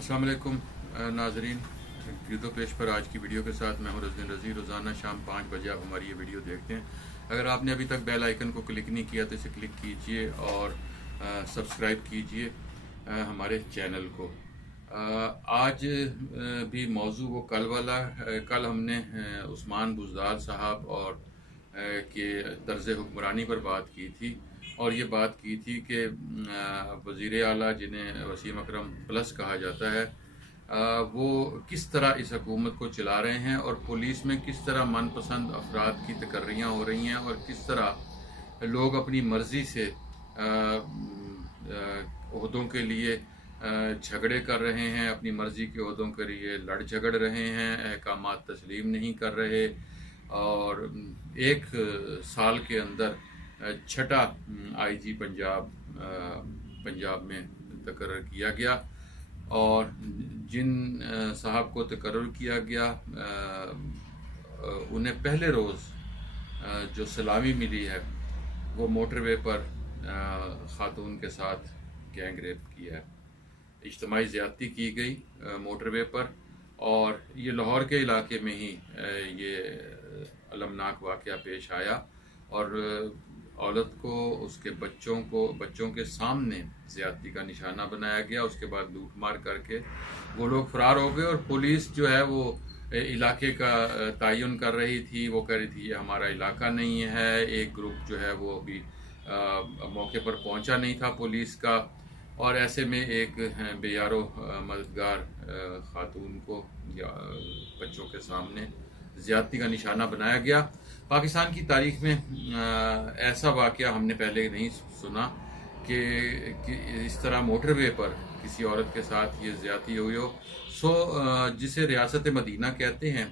अस्सलाम वालेकुम नाजरीन, गिरदो पेश पर आज की वीडियो के साथ मैं हूं रज़ीन रज़ी। रोज़ाना शाम 5 बजे आप हमारी ये वीडियो देखते हैं। अगर आपने अभी तक बेल आइकन को क्लिक नहीं किया तो इसे क्लिक कीजिए और सब्सक्राइब कीजिए हमारे चैनल को। आज भी मौजू वो कल वाला कल हमने उस्मान बुज़दार साहब और के तर्ज़ हुक्मरानी पर बात की थी और ये बात की थी कि वज़ीर आला जिन्हें वसीम अकरम प्लस कहा जाता है वो किस तरह इस हुकूमत को चला रहे हैं और पुलिस में किस तरह मनपसंद अफराद की तकर्रियाँ हो रही हैं और किस तरह लोग अपनी मर्ज़ी से ओहदों के लिए झगड़े कर रहे हैं, अपनी मर्ज़ी के ओहदों के लिए लड़ झगड़ रहे हैं, अहकामात तस्लीम नहीं कर रहे। और एक साल के अंदर छठा आईजी पंजाब में तकर्रर किया गया और जिन साहब को तकर्रर किया गया उन्हें पहले रोज़ जो सलामी मिली है वो मोटरवे पर ख़ातून के साथ गैंग रेप किया है, इज्तिमाई ज़्यादती की गई मोटरवे पर। और ये लाहौर के इलाके में ही ये अलमनाक वाक़या पेश आया और औरत को उसके बच्चों के सामने ज़्यादती का निशाना बनाया गया। उसके बाद लूट मार करके वो लोग फ़रार हो गए और पुलिस जो है वो इलाके का तयन कर रही थी। वो कह रही थी ये हमारा इलाका नहीं है। एक ग्रुप जो है वो अभी मौके पर पहुंचा नहीं था पुलिस का और ऐसे में एक बेयारो मददगार खातून को बच्चों के सामने ज़्यादती का निशाना बनाया गया। पाकिस्तान की तारीख में ऐसा वाक़या हमने पहले नहीं सुना कि इस तरह मोटरवे पर किसी औरत के साथ ये ज़्यादती हुई हो। जिसे रियासत मदीना कहते हैं,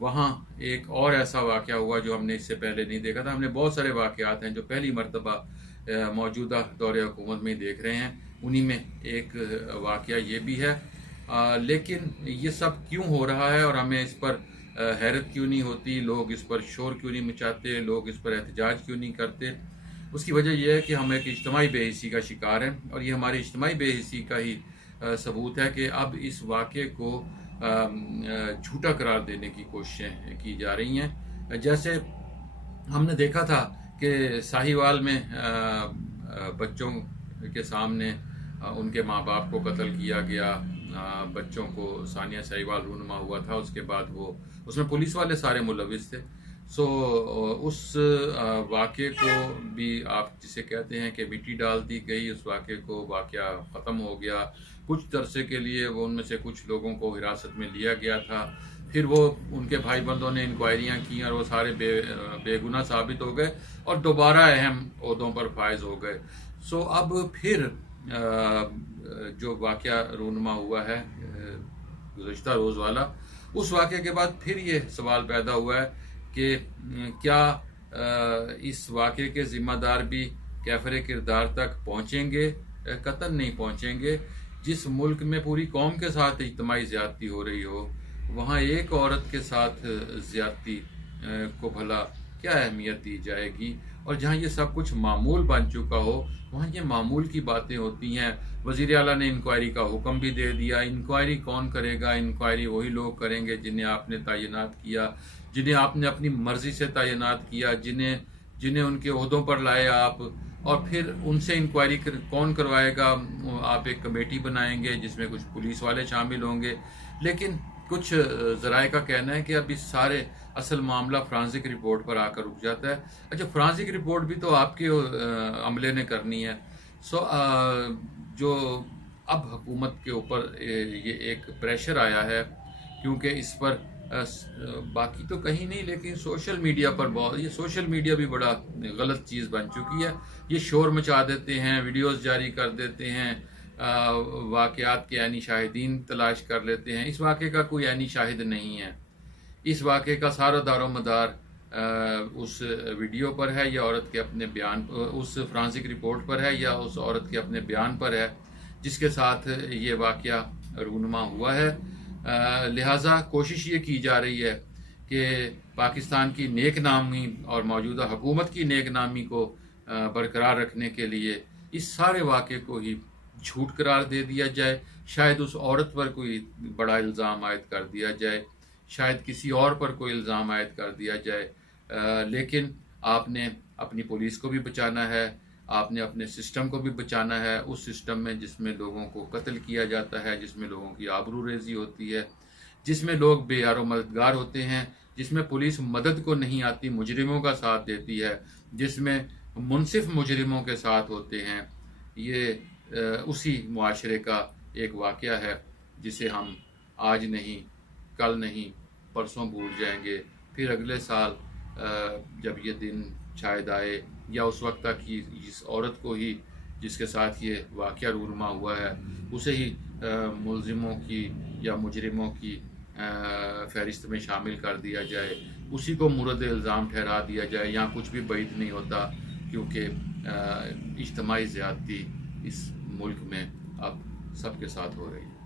वहाँ एक और ऐसा वाक़या हुआ जो हमने इससे पहले नहीं देखा था। हमने बहुत सारे वाक़यात हैं जो पहली मरतबा मौजूदा दौरे हुकूमत में देख रहे हैं, उन्हीं में एक वाक़या ये भी है। लेकिन ये सब क्यों हो रहा है और हमें इस पर हैरत क्यों नहीं होती, लोग इस पर शोर क्यों नहीं मचाते, लोग इस पर एहतजाज क्यों नहीं करते? उसकी वजह यह है कि हम एक इज्तिमाई बेहिसी का शिकार हैं और ये हमारी इज्तिमाई बेहिसी का ही सबूत है कि अब इस वाक़े को झूठा करार देने की कोशिशें की जा रही हैं। जैसे हमने देखा था कि साहिवाल में बच्चों के सामने उनके माँ बाप को कत्ल किया गया। बच्चों को सानिया साहिवाल रूनुमा हुआ था, उसके बाद वो उसमें पुलिस वाले सारे मुलविस थे। उस वाक़े को भी आप जिसे कहते हैं कि मिट्टी डाल दी गई, उस वाक़े को वाक़या ख़त्म हो गया। कुछ अरसे के लिए वो उनमें से कुछ लोगों को हिरासत में लिया गया था, फिर वो उनके भाई बंदों ने इंक्वायरियाँ की और वो सारे बेगुनाह साबित हो गए और दोबारा अहम ओहदों पर फायज हो गए। अब फिर जो वाक़या रूनुमा हुआ है गुज़श्ता रोज़ वाला, उस वाक़े के बाद फिर ये सवाल पैदा हुआ है कि क्या इस वाक़े के ज़िम्मेदार भी कैफ़रे किरदार तक पहुँचेंगे? कतई नहीं पहुँचेंगे। जिस मुल्क में पूरी कौम के साथ इज्तिमाई ज़्यादती हो रही हो, वहाँ एक औरत के साथ ज़्यादती को भला क्या अहमियत दी जाएगी? और जहाँ ये सब कुछ मामूल बन चुका हो, वहाँ ये मामूल की बातें होती हैं। वज़ीर आला ने इंक्वायरी का हुक्म भी दे दिया। इंक्वायरी कौन करेगा? इंक्वायरी वही लोग करेंगे जिन्हें आपने तैनात किया, जिन्हें आपने अपनी मर्ज़ी से तैनात किया, जिन्हें उनके ओहदों पर लाए आप, और फिर उनसे इंक्वायरी कौन करवाएगा? आप एक कमेटी बनाएंगे जिसमें कुछ पुलिस वाले शामिल होंगे। लेकिन कुछ ज़राए का कहना है कि अब इस सारे असल मामला फ्रांसिक रिपोर्ट पर आकर रुक जाता है। अच्छा, फ्रांसिक रिपोर्ट भी तो आपके अमले ने करनी है। जो अब हुकूमत के ऊपर ये एक प्रेशर आया है, क्योंकि इस पर बाकी तो कहीं नहीं, लेकिन सोशल मीडिया पर ये सोशल मीडिया भी बड़ा गलत चीज़ बन चुकी है। ये शोर मचा देते हैं, वीडियोस जारी कर देते हैं, वाक़यात के यानी शाहिदीन तलाश कर लेते हैं। इस वाक़े का कोई यानी शाहिद नहीं है। इस वाक़े का सारा दारोमदार उस वीडियो पर है या औरत के अपने बयान, उस फ्रांसिक रिपोर्ट पर है या उस औरत के अपने बयान पर है जिसके साथ ये वाक़या रूनुमा हुआ है। लिहाजा कोशिश ये की जा रही है कि पाकिस्तान की नेक नामी और मौजूदा हुकूमत की नेक नामी को बरकरार रखने के लिए इस सारे वाक़े को ही झूठ करार दे दिया जाए, शायद उस औरत पर कोई बड़ा इल्ज़ाम आयद कर दिया जाए, शायद किसी और पर कोई इल्ज़ाम आयद कर दिया जाए, लेकिन आपने अपनी पुलिस को भी बचाना है, आपने अपने सिस्टम को भी बचाना है, उस सिस्टम में जिसमें लोगों को कत्ल किया जाता है, जिसमें लोगों की आबरूरेज़ी होती है, जिसमें लोग बेयारो मददगार होते हैं, जिसमें पुलिस मदद को नहीं आती, मुजरिमों का साथ देती है, जिसमें मुनसिफ मुजरिमों के साथ होते हैं। ये उसी मुआशरे का एक वाक़या है जिसे हम आज नहीं, कल नहीं, परसों भूल जाएंगे। फिर अगले साल जब ये दिन शायद आए, या उस वक्त तक ही इस औरत को ही जिसके साथ ये वाक़या रूनुमा हुआ है उसे ही मुलजिमों की या मुजरिमों की फहरिस्त में शामिल कर दिया जाए, उसी को मुरद इल्ज़ाम ठहरा दिया जाए। यहाँ कुछ भी बैद नहीं होता, क्योंकि इज्तमाई ज़्यादती इस मुल्क में अब सबके साथ हो रही है।